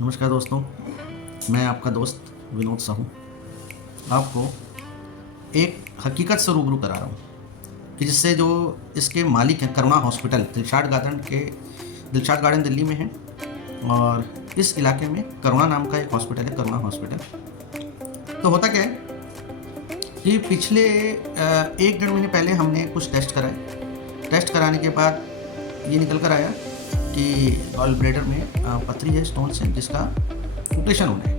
नमस्कार दोस्तों, मैं आपका दोस्त विनोद साहू आपको एक हकीकत से रूबरू करा रहा हूँ कि जिससे जो इसके मालिक हैं करुणा हॉस्पिटल दिलशाद गार्डन दिल्ली में है। और इस इलाके में करुणा नाम का एक हॉस्पिटल है, करुणा हॉस्पिटल। तो होता क्या है कि पिछले 1-1.5 महीने पहले हमने कुछ टेस्ट कराए। टेस्ट कराने के बाद ये निकल कर आया कि गॉल ब्लैडर में पथरी है, स्टोन्स हैं, जिसका ऑपरेशन होना है।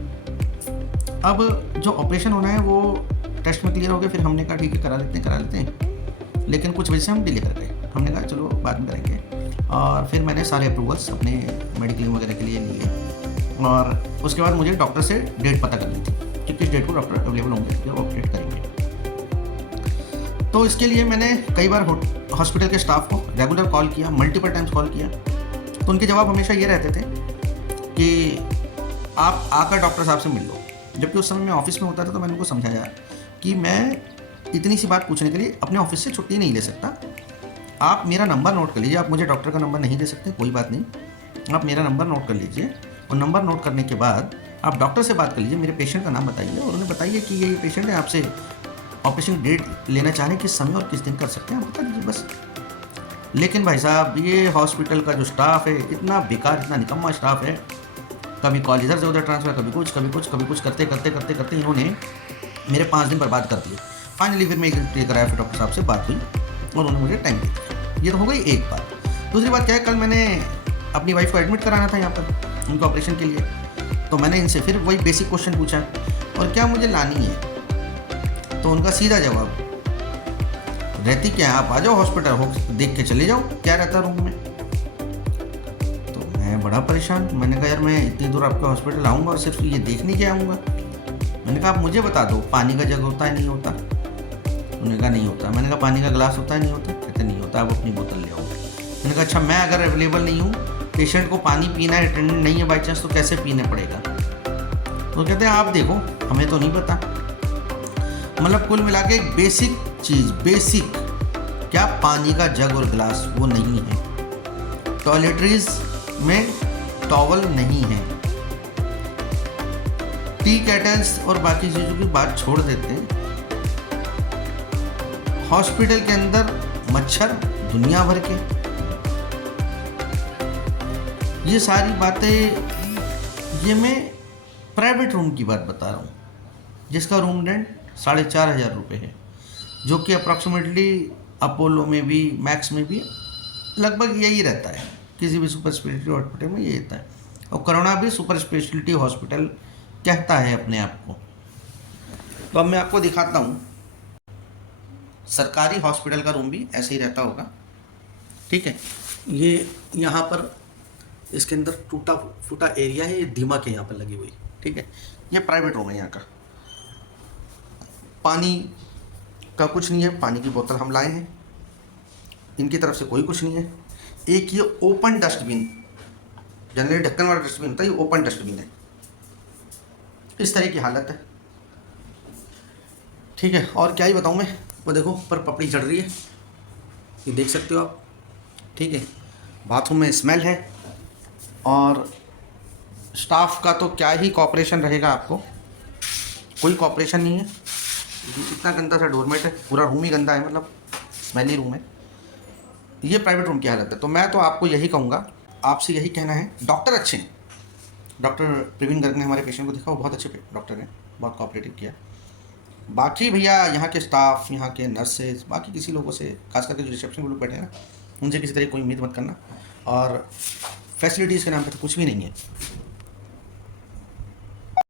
अब जो ऑपरेशन होना है वो टेस्ट में क्लियर हो गया। फिर हमने कहा ठीक है करा लेते हैं, लेकिन कुछ वजह से हम डिले कर गए। हमने कहा चलो बाद में करेंगे। और फिर मैंने सारे अप्रूवल्स अपने मेडिकल वगैरह के लिए लिए और उसके बाद मुझे डॉक्टर से डेट पता करनी थी कि किस डेट को डॉक्टर अवेलेबल होंगे जो ऑपरेट करेंगे। तो इसके लिए मैंने कई बार हॉस्पिटल के स्टाफ को रेगुलर कॉल किया, मल्टीपल टाइम्स कॉल किया। तो उनके जवाब हमेशा ये रहते थे कि आप आकर डॉक्टर साहब से मिल लो। जबकि उस समय मैं ऑफिस में होता था तो मैंने उनको समझाया कि मैं इतनी सी बात पूछने के लिए अपने ऑफिस से छुट्टी नहीं ले सकता। आप मेरा नंबर नोट कर लीजिए। आप मुझे डॉक्टर का नंबर नहीं दे सकते, कोई बात नहीं, आप मेरा नंबर नोट कर लीजिए। और नंबर नोट करने के बाद आप डॉक्टर से बात कर लीजिए, मेरे पेशेंट का नाम बताइए और उन्हें बताइए कि ये पेशेंट है, आपसे ऑपरेशन डेट लेना चाह रहे हैं, किस समय और किस दिन कर सकते हैं, आप बता दीजिए बस। लेकिन भाई साहब, ये हॉस्पिटल का जो स्टाफ है इतना बेकार, इतना निकम्मा स्टाफ है। कभी कॉल इधर से उधर ट्रांसफ़र, कभी कुछ करते इन्होंने मेरे 5 दिन बर्बाद कर दिए। फाइनली फिर मैं एक कराया, फिर डॉक्टर साहब से बात हुई और उन्होंने मुझे टाइम दे दिया। ये तो हो गई एक बात। दूसरी बात क्या है, कल मैंने अपनी वाइफ को एडमिट कराना था यहाँ पर उनके ऑपरेशन के लिए। तो मैंने इनसे फिर वही बेसिक क्वेश्चन पूछा, और क्या मुझे लानी है? तो उनका सीधा जवाब, रहती क्या, आप आ जाओ हॉस्पिटल, हो देख के चले जाओ, क्या रहता रूम में। तो मैं बड़ा परेशान। मैंने कहा यार, मैं इतनी दूर आपके हॉस्पिटल आऊँगा और सिर्फ ये देखने के आऊँगा। मैंने कहा आप मुझे बता दो, पानी का जग होता है नहीं होता? उन्होंने कहा नहीं होता। मैंने कहा पानी का गिलास होता है नहीं होता? कहते नहीं होता, आप अपनी बोतल ले आओ। मैंने कहा अच्छा, मैं अगर अवेलेबल नहीं हूँ, पेशेंट को पानी पीना है, अटेंडेंट नहीं है बाई चांस, तो कैसे पीने पड़ेगा? तो कहते हैं आप देखो, हमें तो नहीं पता। मतलब कुल मिला के एक बेसिक चीज़, बेसिक क्या, पानी का जग और गिलास वो नहीं है। टॉयलेटरीज में टॉवल नहीं है। टी केटल्स और बाकी चीज़ों की बात छोड़ देते हैं। हॉस्पिटल के अंदर मच्छर दुनिया भर के। ये सारी बातें, ये मैं प्राइवेट रूम की बात बता रहा हूँ जिसका रूम रेंट 4,500 रुपये है, जो कि अप्रॉक्सीमेटली अपोलो में भी, मैक्स में भी लगभग यही रहता है। किसी भी सुपर स्पेशलिटी हॉस्पिटल में यही रहता है। और करुणा भी सुपर स्पेशलिटी हॉस्पिटल कहता है अपने आप को। तो अब मैं आपको दिखाता हूँ, सरकारी हॉस्पिटल का रूम भी ऐसे ही रहता होगा, ठीक है। ये यहाँ पर इसके अंदर टूटा फूटा एरिया है, ये दीमक है यहाँ पर लगी हुई, ठीक है। ये प्राइवेट रूम है यहाँ का। पानी का कुछ नहीं है, पानी की बोतल हम लाए हैं, इनकी तरफ से कोई कुछ नहीं है। एक ये ओपन डस्टबिन, जनरली ढक्कन वाला डस्टबिन होता है, ये ओपन डस्टबिन है। इस तरह की हालत है, ठीक है। और क्या ही बताऊँ मैं, वो देखो पर पपड़ी चढ़ रही है, ये देख सकते हो आप, ठीक है। बाथरूम में स्मेल है। और स्टाफ का तो क्या ही कॉपरेशन रहेगा, आपको कोई कॉपरेशन नहीं है। इतना गंदा सा डोरमेट है, पूरा रूम ही गंदा है, मतलब स्मेली रूम है। ये प्राइवेट रूम की हालत है। तो मैं तो आपको यही कहूँगा, आपसे यही कहना है, डॉक्टर अच्छे हैं। डॉक्टर प्रवीण गर्ग ने हमारे पेशेंट को देखा, वो बहुत अच्छे डॉक्टर हैं, बहुत कोऑपरेटिव किया। बाकी भैया यहाँ के स्टाफ, यहाँ के नर्सेज, बाकी किसी लोगों से, खास करके जो रिसेप्शन में लोग बैठे हैं ना, उनसे किसी तरह कोई उम्मीद मत करना। और फैसिलिटीज़ के नाम पर तो कुछ भी नहीं है।